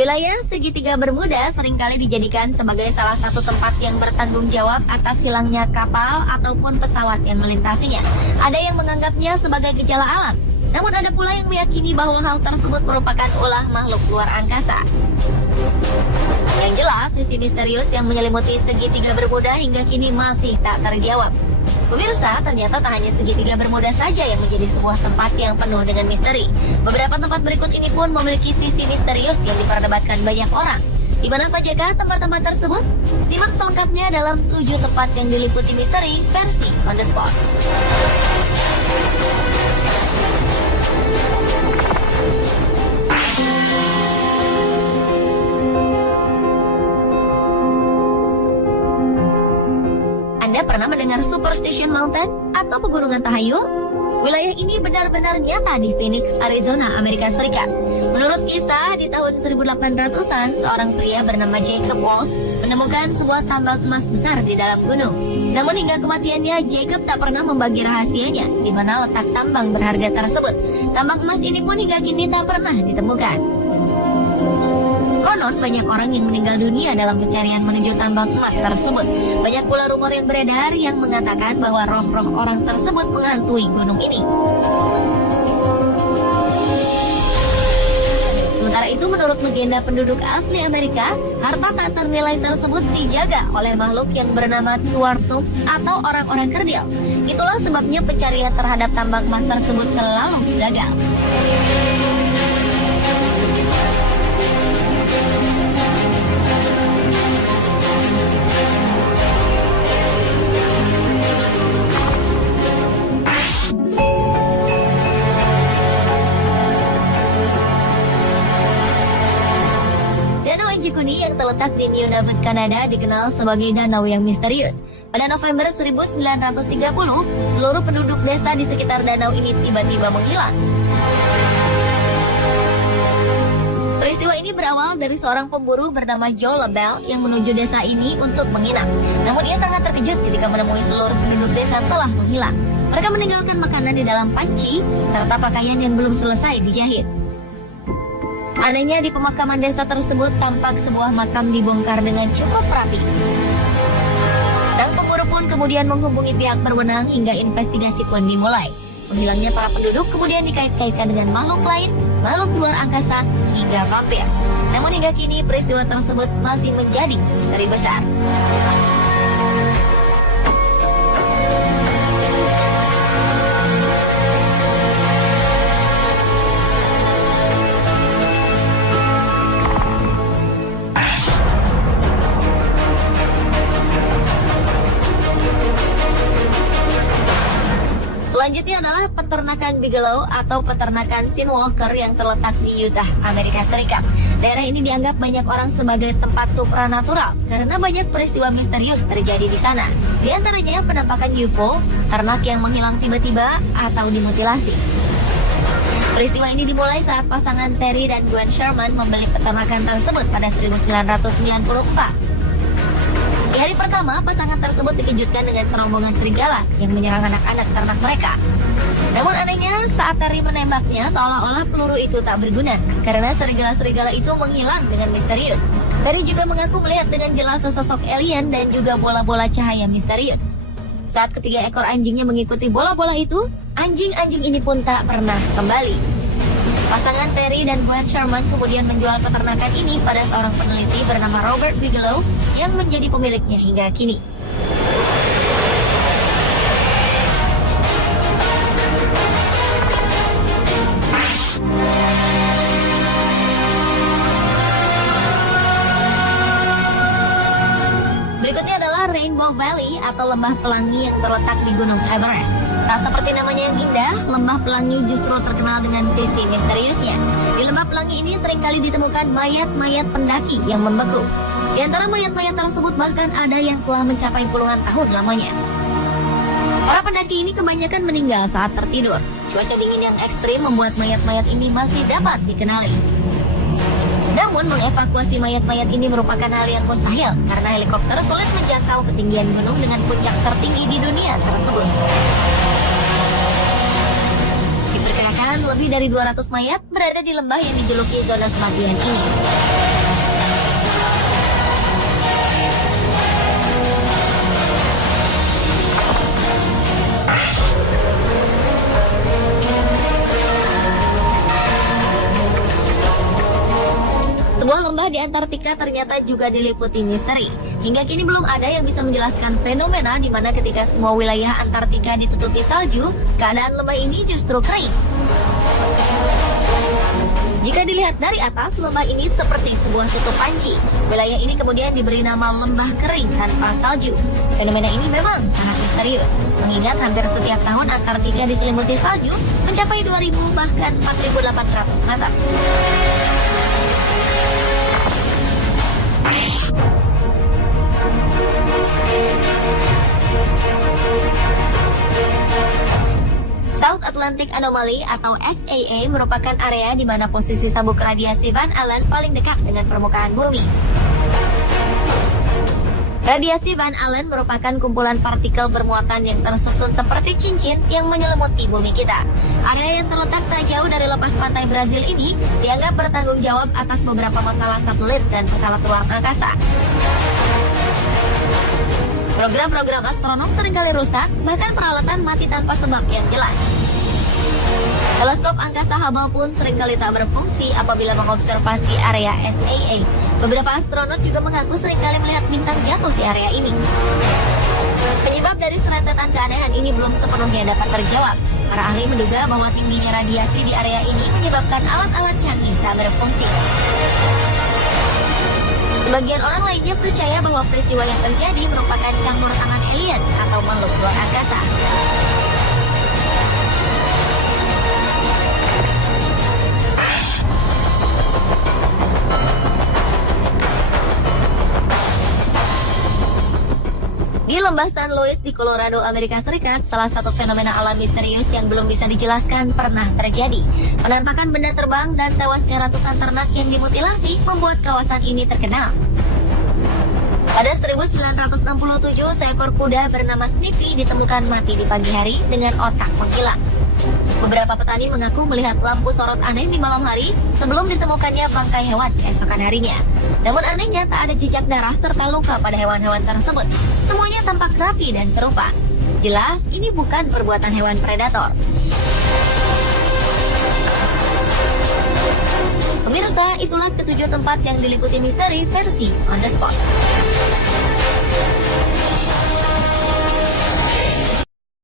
Wilayah segitiga Bermuda seringkali dijadikan sebagai salah satu tempat yang bertanggung jawab atas hilangnya kapal ataupun pesawat yang melintasinya. Ada yang menganggapnya sebagai gejala alam, namun ada pula yang meyakini bahwa hal tersebut merupakan ulah makhluk luar angkasa. Yang jelas, sisi misterius yang menyelimuti segitiga Bermuda hingga kini masih tak terjawab. Pemirsa, ternyata tak hanya segitiga Bermuda saja yang menjadi sebuah tempat yang penuh dengan misteri. Beberapa tempat berikut ini pun memiliki sisi misterius yang diperdebatkan banyak orang. Di mana sajakah tempat-tempat tersebut? Simak selengkapnya dalam 7 tempat yang diliputi misteri versi On The Spot. Anda pernah mendengar Superstition Mountain atau Pegunungan Tahayul? Wilayah ini benar-benar nyata di Phoenix, Arizona, Amerika Serikat. Menurut kisah, di tahun 1800-an, seorang pria bernama Jacob Waltz menemukan sebuah tambang emas besar di dalam gunung. Namun hingga kematiannya, Jacob tak pernah membagi rahasianya, di mana letak tambang berharga tersebut. Tambang emas ini pun hingga kini tak pernah ditemukan. Konon banyak orang yang meninggal dunia dalam pencarian menuju tambang emas tersebut. Banyak pula rumor yang beredar yang mengatakan bahwa roh-roh orang tersebut menghantui gunung ini. Sementara itu, menurut legenda penduduk asli Amerika, harta tak ternilai tersebut dijaga oleh makhluk yang bernama Tuartux atau orang-orang kerdil. Itulah sebabnya pencarian terhadap tambang emas tersebut selalu gagal. Jikuni yang terletak di Nunavut, Kanada dikenal sebagai danau yang misterius. Pada November 1930, seluruh penduduk desa di sekitar danau ini tiba-tiba menghilang. Peristiwa ini berawal dari seorang pemburu bernama Joe Lebel yang menuju desa ini untuk menginap. Namun ia sangat terkejut ketika menemui seluruh penduduk desa telah menghilang. Mereka meninggalkan makanan di dalam panci serta pakaian yang belum selesai dijahit. Anehnya, di pemakaman desa tersebut tampak sebuah makam dibongkar dengan cukup rapi. Sang pemburu pun kemudian menghubungi pihak berwenang hingga investigasi pun dimulai. Menghilangnya para penduduk kemudian dikait-kaitkan dengan makhluk lain, makhluk luar angkasa, hingga vampir. Namun hingga kini peristiwa tersebut masih menjadi misteri besar. Selanjutnya adalah peternakan Bigelow atau peternakan Skinwalker yang terletak di Utah, Amerika Serikat. Daerah ini dianggap banyak orang sebagai tempat supranatural karena banyak peristiwa misterius terjadi di sana. Di antaranya penampakan UFO, ternak yang menghilang tiba-tiba, atau dimutilasi. Peristiwa ini dimulai saat pasangan Terry dan Gwen Sherman membeli peternakan tersebut pada 1994. Di hari pertama, pasangan tersebut dikejutkan dengan serombongan serigala yang menyerang anak-anak ternak mereka. Namun anehnya, saat Terry menembaknya, seolah-olah peluru itu tak berguna karena serigala-serigala itu menghilang dengan misterius. Terry juga mengaku melihat dengan jelas sesosok alien dan juga bola-bola cahaya misterius. Saat ketiga ekor anjingnya mengikuti bola-bola itu, anjing-anjing ini pun tak pernah kembali. Pasangan Terry dan Gwen Sherman kemudian menjual peternakan ini pada seorang peneliti bernama Robert Bigelow yang menjadi pemiliknya hingga kini. Berikutnya adalah Rainbow Valley atau Lembah Pelangi yang terletak di Gunung Everest. Tak seperti namanya yang indah, Lembah Pelangi justru terkenal dengan sisi misteriusnya. Di Lembah Pelangi ini seringkali ditemukan mayat-mayat pendaki yang membeku. Di antara mayat-mayat tersebut bahkan ada yang telah mencapai puluhan tahun lamanya. Para pendaki ini kebanyakan meninggal saat tertidur. Cuaca dingin yang ekstrim membuat mayat-mayat ini masih dapat dikenali. Namun mengevakuasi mayat-mayat ini merupakan hal yang mustahil karena helikopter sulit menjangkau ketinggian gunung dengan puncak tertinggi di dunia tersebut. Diperkirakan lebih dari 200 mayat berada di lembah yang dijuluki zona kematian ini. di Antartika ternyata juga diliputi misteri. Hingga kini belum ada yang bisa menjelaskan fenomena di mana ketika semua wilayah Antartika ditutupi salju, keadaan lembah ini justru kering. Jika dilihat dari atas, lembah ini seperti sebuah tutup panci. Wilayah ini kemudian diberi nama lembah kering tanpa salju. Fenomena ini memang sangat misterius, mengingat hampir setiap tahun Antartika diselimuti salju mencapai 2.000 bahkan 4.800 meter. South Atlantic Anomaly atau SAA merupakan area di mana posisi sabuk radiasi Van Allen paling dekat dengan permukaan bumi. Radiasi Van Allen merupakan kumpulan partikel bermuatan yang tersusun seperti cincin yang menyelimuti bumi kita. Area yang terletak tak jauh dari lepas pantai Brazil ini dianggap bertanggung jawab atas beberapa masalah satelit dan pesawat ruang angkasa. Program-program astronom seringkali rusak, bahkan peralatan mati tanpa sebab yang jelas. Teleskop angkasa Hubble pun seringkali tak berfungsi apabila mengobservasi area SAA. Beberapa astronot juga mengaku seringkali melihat bintang jatuh di area ini. Penyebab dari serentetan keanehan ini belum sepenuhnya dapat terjawab. Para ahli menduga bahwa tingginya radiasi di area ini menyebabkan alat-alat canggih tak berfungsi. Sebagian orang lainnya percaya bahwa peristiwa yang terjadi merupakan campur tangan alien atau makhluk luar angkasa. Di lembah San Luis di Colorado, Amerika Serikat, salah satu fenomena alam misterius yang belum bisa dijelaskan pernah terjadi. Penampakan benda terbang dan tewasnya ratusan ternak yang dimutilasi membuat kawasan ini terkenal. Pada 1967, seekor kuda bernama Snippy ditemukan mati di pagi hari dengan otak menghilang. Beberapa petani mengaku melihat lampu sorot aneh di malam hari sebelum ditemukannya bangkai hewan keesokan harinya. Namun anehnya tak ada jejak darah serta luka pada hewan-hewan tersebut. Semuanya tampak rapi dan serupa. Jelas ini bukan perbuatan hewan predator. Pemirsa, itulah ketujuh tempat yang diliputi misteri versi On The Spot.